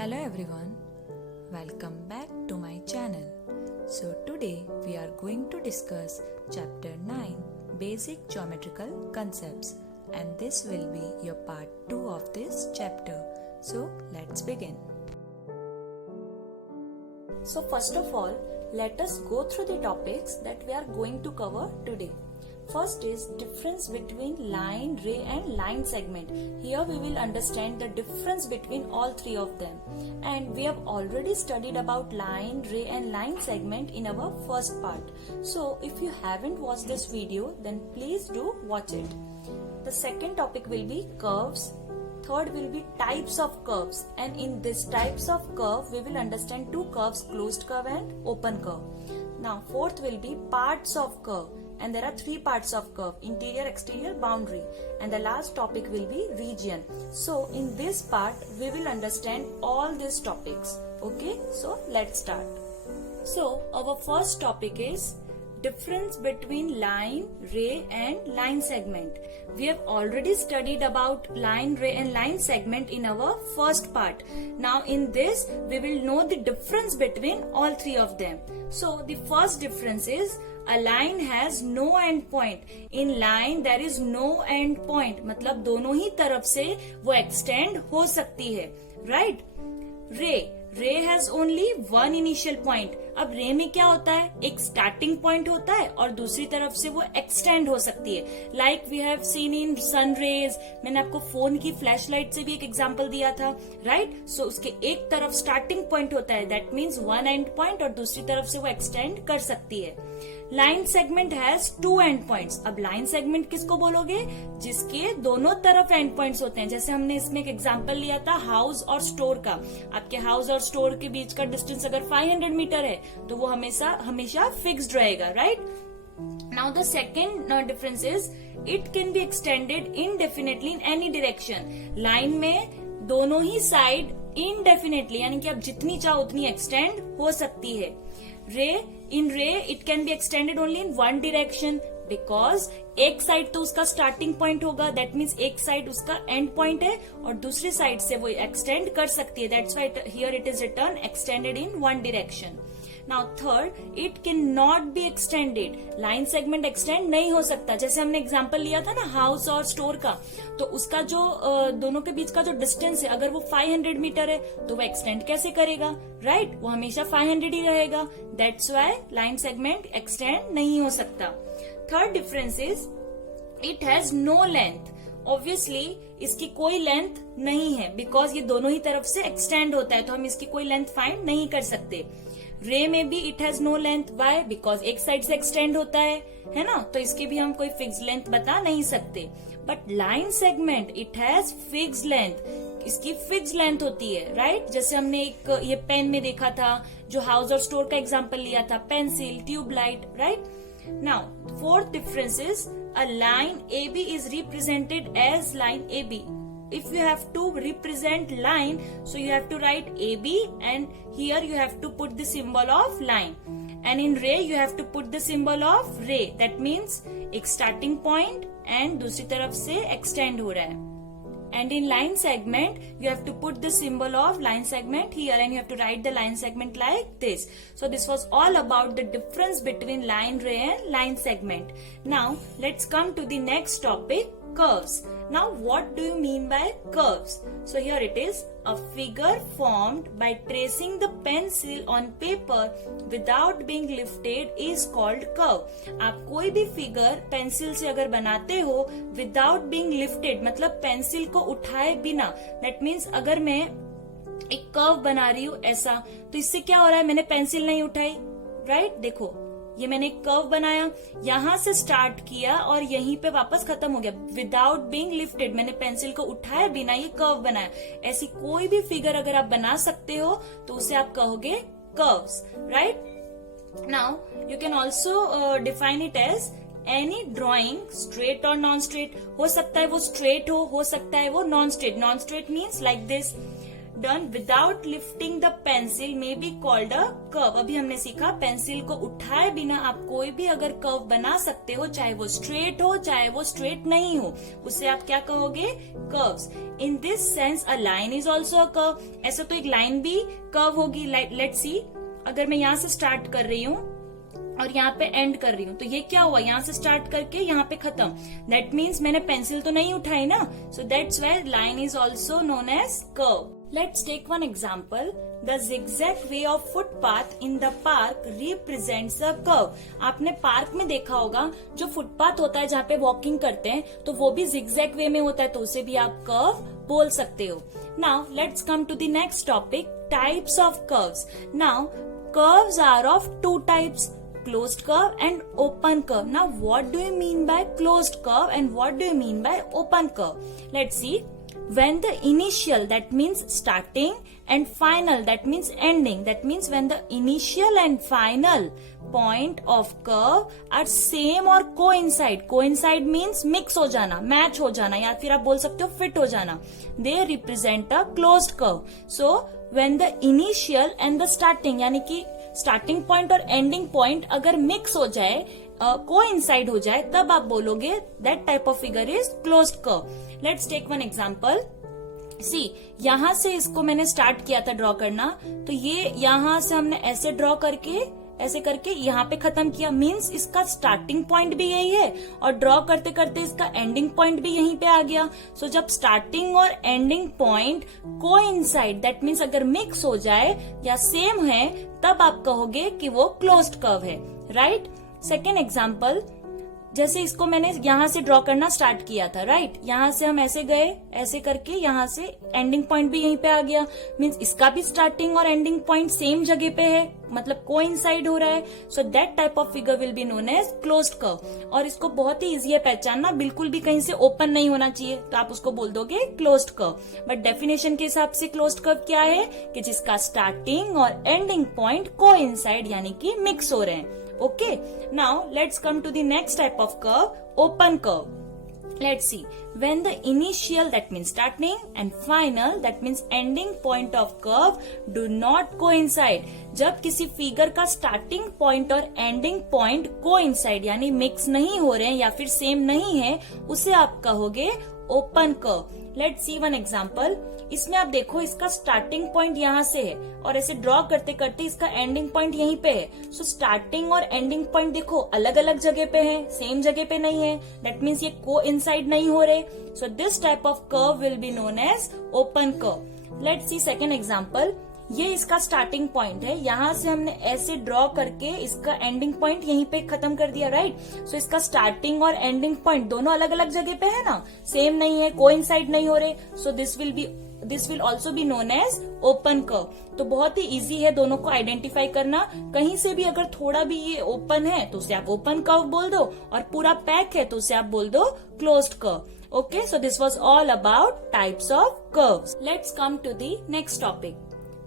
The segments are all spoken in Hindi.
Hello everyone, welcome back to my channel. So today we are going to discuss chapter 9 Basic Geometrical Concepts, and this will be your part 2 of this chapter. So let's begin. So first of all, let us go through the topics that we are going to cover today. First is difference between line, ray and line segment. Here we will understand the difference between all three of them. And we have already studied about line, ray and line segment in our first part. So if you haven't watched this video, then please do watch it. The second topic will be curves. Third will be types of curves, and in this types of curve we will understand two curves, closed curve and open curve. Now fourth will be parts of curve, and there are three parts of curve: interior, exterior, boundary, and the last topic will be region. So in this part we will understand all these topics. Okay, so let's start. So our first topic is difference between line, ray and line segment. We have already studied about line, ray and line segment in our first part. Now in this we will know the difference between all three of them. So the first difference is a line has no end point. In line there is no end point, मतलब दोनों ही तरफ से वो extend हो सकती है, right? रे has only one initial point. अब रे में क्या होता है, एक स्टार्टिंग पॉइंट होता है और दूसरी तरफ से वो एक्सटेंड हो सकती है. Like we have seen in sun rays. मैंने आपको फोन की फ्लैश लाइट से भी एक एग्जांपल दिया था, राइट? सो उसके एक तरफ स्टार्टिंग पॉइंट होता है, that means one end point, और दूसरी तरफ से वो एक्सटेंड कर सकती है. Line segment has two end points. अब लाइन सेगमेंट किसको बोलोगे, जिसके दोनों तरफ एंड पॉइंट्स होते हैं. जैसे हमने इसमें एक एग्जांपल लिया था हाउस और स्टोर का. आपके हाउस और स्टोर के बीच का डिस्टेंस अगर 500 मीटर है तो वो हमेशा फिक्स्ड रहेगा, right? Now the second difference is it can be extended indefinitely in any direction. Line में दोनों ही साइड इनडेफिनेटली, यानी कि आप जितनी चाहो उतनी एक्सटेंड हो सकती है. इन रे it can be extended only in one direction, because एक साइड तो उसका स्टार्टिंग पॉइंट होगा, दैट मीन्स एक साइड उसका एंड पॉइंट है और दूसरी साइड से वो एक्सटेंड कर सकती है. That's why here it is return extended in one direction. Now third, it can not be extended. Line segment extend नहीं हो सकता. जैसे हमने एग्जांपल लिया था ना हाउस और स्टोर का, तो उसका जो दोनों के बीच का जो डिस्टेंस है, अगर वो 500 मीटर है तो वो एक्सटेंड कैसे करेगा, राइट? वो हमेशा 500 ही रहेगा. That's why line segment extend नहीं हो सकता. Third difference is it has no length. Obviously इसकी कोई लेंथ नहीं है, बिकॉज ये दोनों ही तरफ से एक्सटेंड होता है, तो हम इसकी कोई लेंथ फाइंड नहीं कर सकते. रे में भी it has no length. Why? Because एक साइड से एक्सटेंड होता है ना, तो इसकी भी हम कोई फिक्स लेंथ बता नहीं सकते. But line segment it has fix length. इसकी फिक्स लेंथ होती है, राइट? जैसे हमने एक ये पेन में देखा था, जो हाउस और स्टोर का एग्जांपल लिया था, pencil, tubelight, right? Now, fourth difference is a line AB is represented as line AB. If you have to represent line, so you have to write AB, and here you have to put the symbol of line. And in ray you have to put the symbol of ray. That means एक starting point and दूसरी तरफ से extend हो रहा है. And in line segment, you have to put the symbol of line segment here, and you have to write the line segment like this. So this was all about the difference between line, ray and line segment. Now let's come to the next topic, curves. Now what do you mean by curves? So here it is, a figure formed by tracing the pencil on paper without being lifted is called curve. आप कोई भी फिगर पेंसिल से अगर बनाते हो without being lifted, मतलब पेंसिल को उठाए बिना, that means अगर मैं एक कर्व बना रही हूँ ऐसा, तो इससे क्या हो रहा है, मैंने पेंसिल नहीं उठाई, राइट? देखो ये मैंने एक कर्व बनाया, यहां से स्टार्ट किया और यहीं पे वापस खत्म हो गया. विदाउट बीइंग लिफ्टेड, मैंने पेंसिल को उठाए बिना ये कर्व बनाया. ऐसी कोई भी फिगर अगर आप बना सकते हो तो उसे आप कहोगे curves, right? Now you can also define it as any drawing, straight और नॉन स्ट्रेट. हो सकता है वो स्ट्रेट हो सकता है वो non straight. Non straight means like this. done without lifting the pencil may be called a curve. अभी हमने सीखा पेंसिल को उठाए बिना आप कोई भी अगर कर्व बना सकते हो, चाहे वो स्ट्रेट हो चाहे वो स्ट्रेट नहीं हो, उसे आप क्या कहोगे? Curves. In this sense a line is also a curve. ऐसा तो एक लाइन भी कर्व होगी. लेट्स सी, अगर मैं यहाँ से स्टार्ट कर रही हूँ और यहाँ पे एंड कर रही हूँ, तो ये क्या हुआ? यहाँ से स्टार्ट करके यहाँ पे खत्म. दैट मीन्स मैंने पेंसिल तो नहीं उठाई ना. So that's why line is also known as curve. Let's take one example. The zigzag way of footpath in the park represents a curve. आपने पार्क में देखा होगा जो फुटपाथ होता है जहाँ पे वॉकिंग करते हैं, तो वो भी zigzag वे में होता है, तो उसे भी आप कर्व बोल सकते हो. Now let's come to the next topic, types of curves. Now curves are of two types, closed curve and open curve. Now what do you mean by closed curve and what do you mean by open curve? Let's see. When the initial, that means starting, and final, that means ending, that means when the initial and final point of curve are same or coincide. Coincide means mix हो जाना, match हो जाना, या फिर आप बोल सकते हो fit हो जाना. They represent a closed curve. So when the initial and the starting, यानी कि स्टार्टिंग पॉइंट और एंडिंग पॉइंट अगर मिक्स हो जाए, कोइंसाइड हो जाए, तब आप बोलोगे that type of figure is closed curve. Let's take one example. See, यहां से इसको मैंने स्टार्ट किया था ड्रॉ करना, तो ये यहां से हमने ऐसे ड्रॉ करके ऐसे करके यहाँ पे खत्म किया. मीन्स इसका स्टार्टिंग पॉइंट भी यही है और ड्रॉ करते करते इसका एंडिंग पॉइंट भी यहीं पे आ गया. सो जब स्टार्टिंग और ending point coincide, that means अगर मिक्स हो जाए या सेम है, तब आप कहोगे कि वो क्लोज्ड कर्व है. राइट. सेकेंड एग्जाम्पल, जैसे इसको मैंने यहाँ से ड्रॉ करना स्टार्ट किया था. राइट. यहाँ से हम ऐसे गए, ऐसे करके यहाँ से एंडिंग पॉइंट भी यहीं पे आ गया. मीन्स इसका भी स्टार्टिंग और एंडिंग पॉइंट सेम जगह पे है, मतलब कोइंसाइड हो रहा है. So that type of figure will be known as closed curve. और इसको बहुत ही इजी है पहचानना, बिल्कुल भी कहीं से ओपन नहीं होना चाहिए, तो आप उसको बोल दोगे क्लोज्ड कर्व. बट डेफिनेशन के हिसाब से क्लोज्ड कर्व क्या है? कि जिसका स्टार्टिंग और एंडिंग पॉइंट कोइंसाइड यानी कि मिक्स हो रहे हैं. Okay, now let's come to the next type of curve, open curve. Let's see. When the initial, that means starting, and final, that means ending point of curve do not coincide. जब किसी फिगर का स्टार्टिंग पॉइंट और एंडिंग पॉइंट कोइंसाइड यानी मिक्स नहीं हो रहे हैं या फिर सेम नहीं है, उसे आप कहोगे open curve. Let's C one example. इसमें आप देखो इसका स्टार्टिंग पॉइंट यहाँ से है और ऐसे ड्रॉ करते करते इसका एंडिंग पॉइंट यहीं पे है. सो स्टार्टिंग और एंडिंग पॉइंट देखो अलग अलग जगह पे है, सेम जगह पे नहीं है. दैट मीन्स ये कोइंसाइड नहीं हो रहे. So this type of curve will be known as open curve. Let's see second example. ये इसका स्टार्टिंग पॉइंट है, यहाँ से हमने ऐसे ड्रॉ करके इसका एंडिंग पॉइंट यहीं पे खत्म कर दिया. राइट. सो इसका स्टार्टिंग और एंडिंग पॉइंट दोनों अलग अलग जगह पे है ना, सेम नहीं है, कोइंसाइड नहीं हो रहे. So this will also be known as open curve. तो बहुत ही इजी है दोनों को आइडेंटिफाई करना. कहीं से भी अगर थोड़ा भी ये ओपन है तो उसे आप ओपन कर्व बोल दो, और पूरा पैक है तो उसे आप बोल दो closed curve. Okay, so this was all about types of curves. Let's come to the next topic.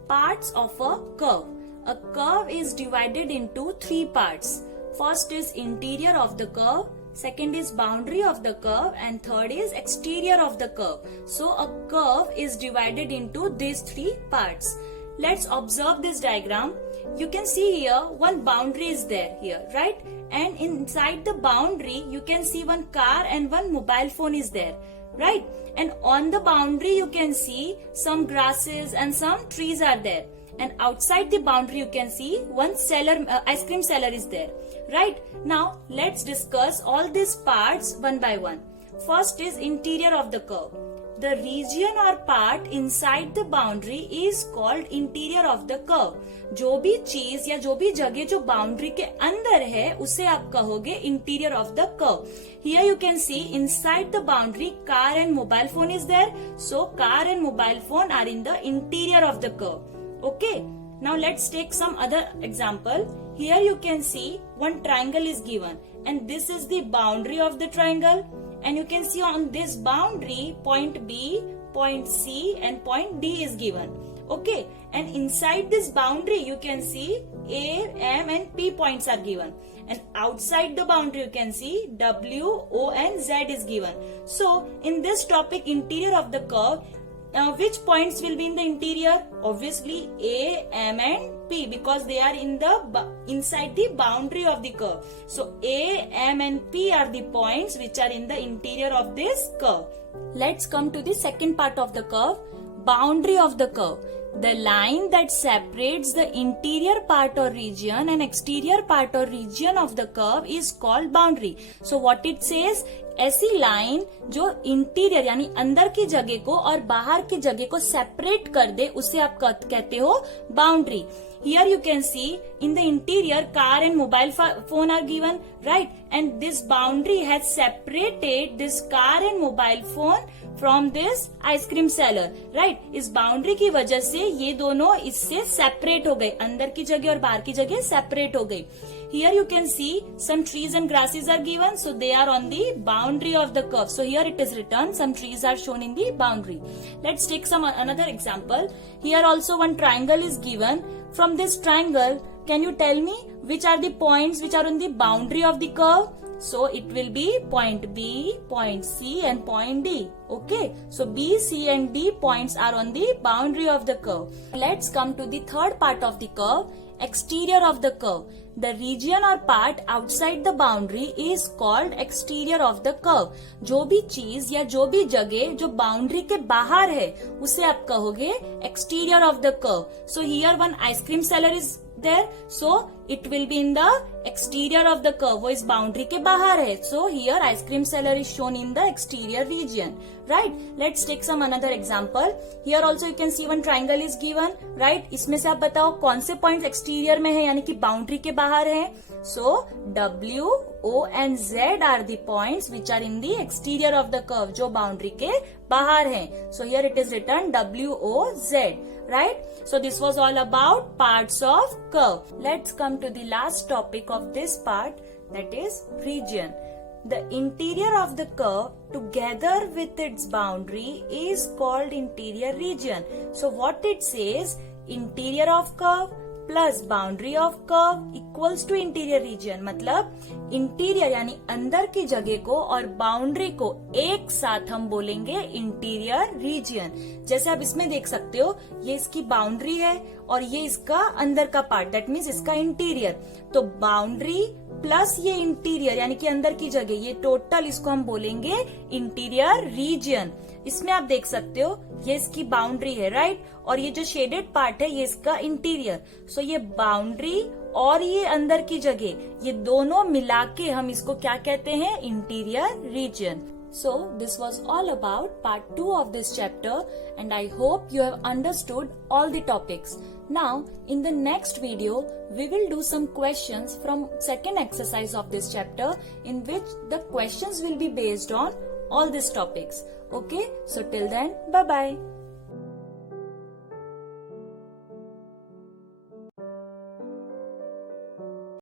Parts of a curve. A curve is divided into three parts. First is interior of the curve, second is boundary of the curve, and third is exterior of the curve. So a curve is divided into these three parts. Let's observe this diagram. You can see here one boundary is there here, right? And inside the boundary you can see one car and one mobile phone is there, right? And on the boundary you can see some grasses and some trees are there. And outside the boundary you can see one seller, ice cream seller is there, right? Now let's discuss all these parts one by one. First is interior of the curve. The region or part inside the boundary is called interior of the curve. जो भी चीज या जो भी जगह जो बाउंड्री के अंदर है उसे आप कहोगे interior of the curve. Here you can see inside the boundary car and mobile phone is there. So car and mobile phone are in the interior of the curve. Okay, now let's take some other example. Here you can see one triangle is given and this is the boundary of the triangle, and you can see on this boundary point B, point C and point D is given. Okay, and inside this boundary you can see A, M and P points are given, and outside the boundary you can see W, O and Z is given. So in this topic interior of the curve, which points will be in the interior? Obviously A, M and P, because they are in the inside the boundary of the curve. So A, M and P are the points which are in the interior of this curve. Let's come to the second part of the curve, boundary of the curve. The line that separates the interior part or region and exterior part or region of the curve is called boundary. So what it says, ऐसी लाइन जो इंटीरियर यानी अंदर की जगह को और बाहर की जगह को सेपरेट कर दे, उसे आप कहते हो boundary. Here you can see in the interior car and mobile phone are given, right? And this boundary has separated this car and mobile phone from this ice cream seller, right? इस बाउंड्री की वजह से ये दोनों इससे सेपरेट हो गए, अंदर की जगह और बाहर की जगह सेपरेट हो गई. Here you can see some trees and grasses are given, so they are on the boundary of the curve. So here it is written, some trees are shown in the boundary. Let's take another example. Here also one triangle is given. From this triangle, can you tell me which are the points which are on the boundary of the curve? So it will be point B, point C and point D. Okay. So B, C and D points are on the boundary of the curve. Let's come to the third part of the curve, exterior of the curve. The region or part outside the boundary is called exterior of the curve. जो भी चीज या जो भी जगह जो बाउंड्री के बाहर है, उसे आप कहोगे exterior of the curve. So here one ice cream seller is there, so it will be in the exterior of the curve. वो इस बाउंड्री के बाहर है. So here ice cream seller is shown in the exterior region, right? Let's take some another example. Here also you can see one triangle is given, right? इसमें से आप बताओ कौन से पॉइंट एक्सटीरियर में है, यानी कि बाउंड्री के बाहर है. So W, O and Z are the points which are in the exterior of the curve, जो बाउंड्री के बाहर है. So here it is written W, O, Z. Right? So this was all about parts of curve. Let's come to the last topic of this part, that is region. The interior of the curve together with its boundary is called interior region. So what it says, interior of curve plus boundary of curve equals to interior region. मतलब इंटीरियर यानी अंदर की जगह को और बाउंड्री को एक साथ हम बोलेंगे इंटीरियर रीजन. जैसे आप इसमें देख सकते हो, ये इसकी बाउंड्री है और ये इसका अंदर का पार्ट, दैट मीन्स इसका इंटीरियर. तो बाउंड्री प्लस ये इंटीरियर यानी कि अंदर की जगह, ये टोटल इसको हम बोलेंगे इंटीरियर रीजन. इसमें आप देख सकते हो ये इसकी बाउंड्री है, राइट? और ये जो शेडेड पार्ट है ये इसका इंटीरियर. सो ये बाउंड्री और ये अंदर की जगह, ये दोनों मिला के हम इसको क्या कहते हैं, interior region. So this was all about part 2 of this chapter and I hope you have understood all the topics. Now in the next video we will do some questions from second exercise of this chapter in which the questions will be based on all these topics. Okay, so till then, bye bye.